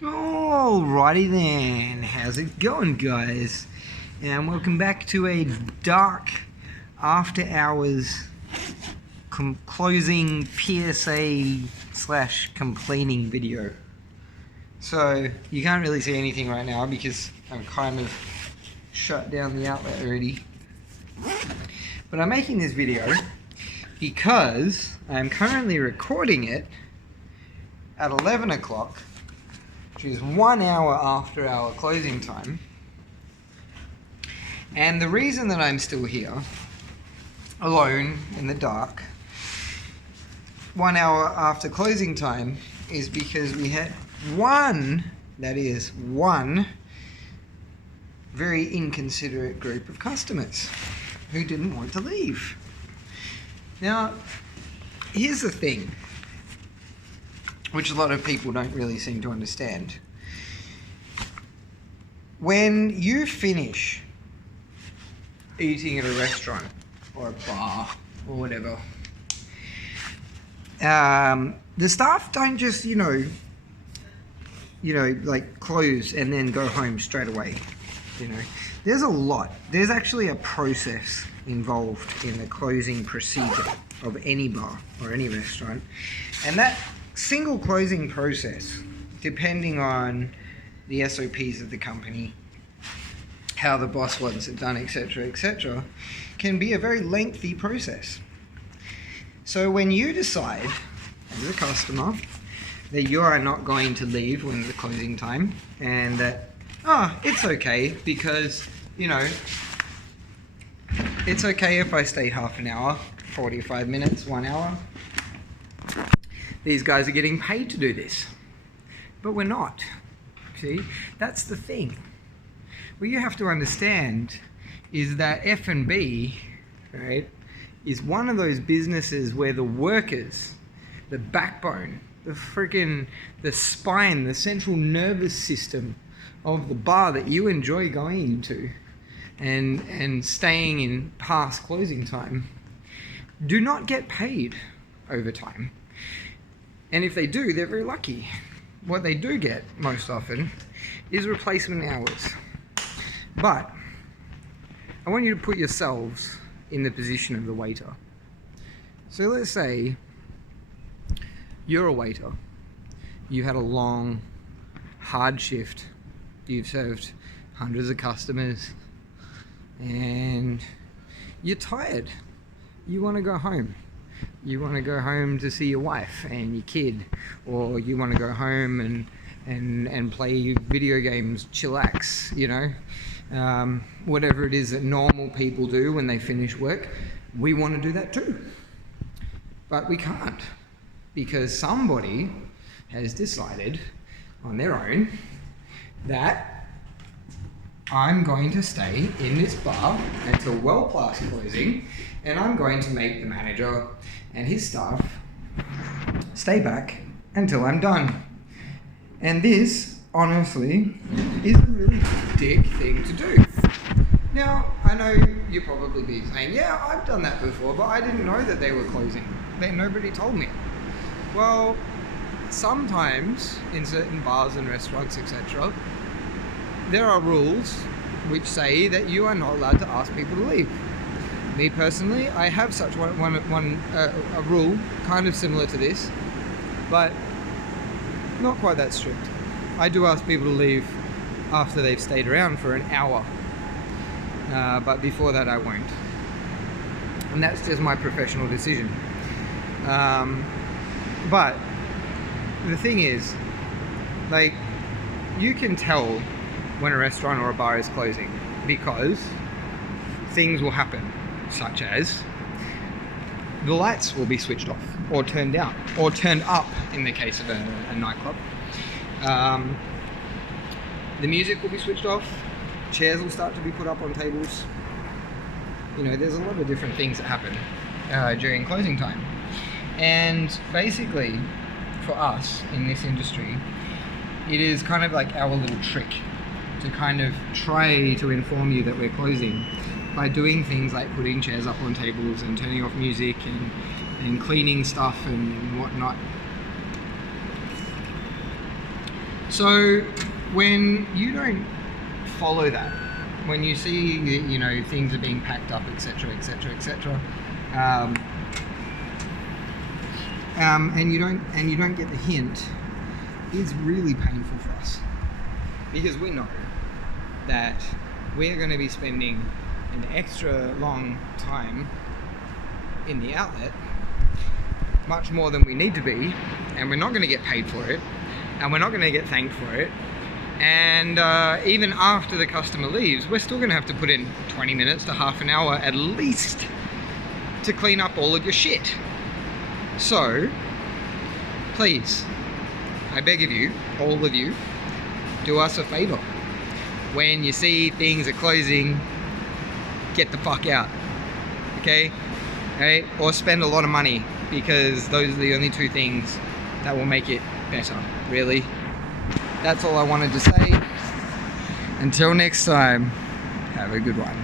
Alrighty then, how's it going, guys? And welcome back to a dark after hours closing PSA slash complaining video. So you can't really see anything right now because I'm kind of shut down the outlet already. But I'm making this video because I'm currently recording it at 11 o'clock, which is 1 hour after our closing time. And the reason that I'm still here, alone in the dark, 1 hour after closing time, is because we had one very inconsiderate group of customers who didn't want to leave. Now, here's the thing, which a lot of people don't really seem to understand. When you finish eating at a restaurant or a bar or whatever, the staff don't just, like close and then go home straight away. There's actually a process involved in the closing procedure of any bar or any restaurant, and that single closing process, depending on the SOPs of the company, how the boss wants it done, etc., can be a very lengthy process. So when you decide as a customer that you are not going to leave when the closing time, and that it's okay because it's okay if I stay half an hour, 45 minutes, 1 hour. These guys are getting paid to do this, but we're not. See, that's the thing. What you have to understand is that F&B, right, is one of those businesses where the workers, the backbone, the spine, the central nervous system of the bar that you enjoy going into and staying in past closing time, do not get paid overtime. And if they do, they're very lucky. What they do get most often is replacement hours. But I want you to put yourselves in the position of the waiter. So let's say you're a waiter. You had a long, hard shift. You've served hundreds of customers and you're tired. You want to go home. You want to go home to see your wife and your kid, or you want to go home and play video games, chillax, whatever it is that normal people do when they finish work. We want to do that too. But we can't, because somebody has decided on their own that I'm going to stay in this bar until well past closing, and I'm going to make the manager and his staff stay back until I'm done. And this, honestly, is a really dick thing to do. Now, I know you'll probably be saying, yeah, I've done that before, but I didn't know that they were closing. Nobody told me. Well, sometimes in certain bars and restaurants, etc., there are rules which say that you are not allowed to ask people to leave. Me personally, I have such a rule kind of similar to this, but not quite that strict. I do ask people to leave after they've stayed around for an hour, but before that I won't. And that's just my professional decision. But the thing is, you can tell when a restaurant or a bar is closing because things will happen, such as the lights will be switched off or turned down or turned up in the case of a nightclub. The music will be switched off, chairs will start to be put up on tables. There's a lot of different things that happen during closing time. And basically, for us in this industry, it is kind of like our little trick to kind of try to inform you that we're closing by doing things like putting chairs up on tables and turning off music and cleaning stuff and whatnot. So when you don't follow that, when you see, you know, things are being packed up, etc., etc., etc., and you don't get the hint, it's really painful for us, because we know that we're going to be spending an extra long time in the outlet, much more than we need to be, and we're not going to get paid for it, and we're not going to get thanked for it. And even after the customer leaves, we're still going to have to put in 20 minutes to half an hour at least to clean up all of your shit. So please, I beg of you, all of you, do us a favor. When you see things are closing, get the fuck out, okay? Right? Or spend a lot of money, because those are the only two things that will make it better, really. That's all I wanted to say. Until next time, have a good one.